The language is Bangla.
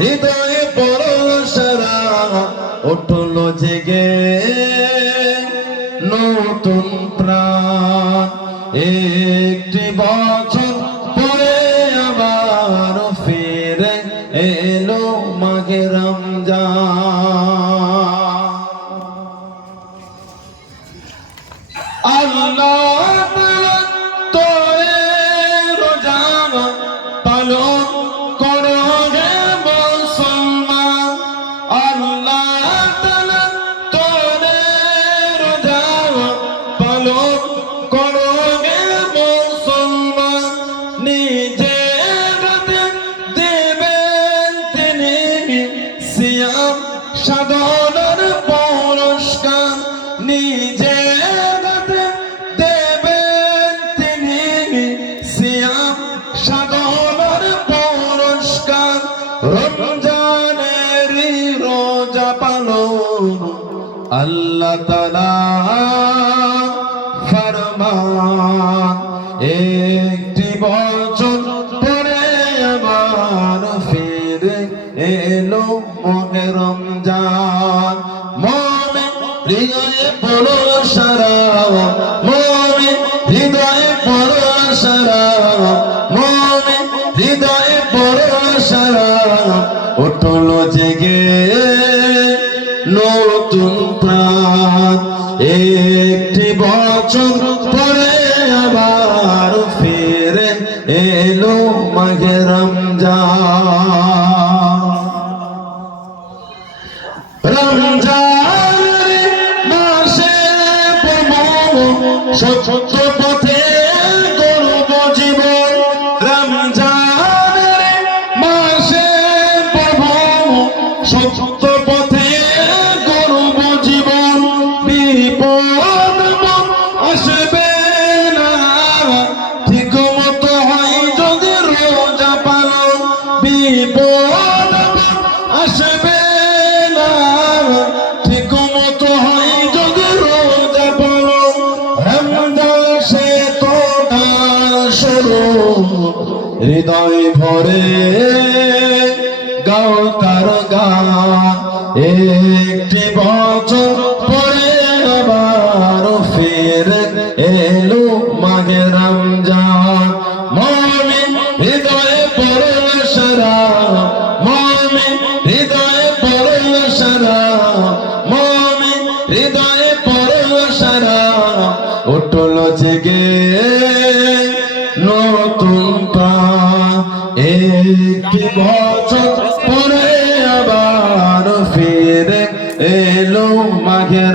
হৃদয়ে পরশরা উঠল জেগে নতুন প্রাণ। একটি বছর পরে আবার ফিরে এলো মাঘে রমজান। আল্লাহ তালা ফরমান একটি বছর পরে আবার ফিরে এলো মহে রমজান। মমে হৃদয়ে পড়ো সারা মমে হৃদয়ে পড়ো সারা মমে হৃদয়ে পড়ো সারা। উঠল জেগে নতুন প্রাণ। একটি বছর পরে আবার ফিরে এলো মাঘে রমজান। রমজান মাসে সত্য পথে আসবে না। ঠিক মতো হয় যদি রোজা পালন। রমজান সে তো শুরু হৃদয় ভরে গাও তার গান। একটি বছর উঠল জেগে নতুন একটি বছর পরে আবার ফিরে এলো মাঘে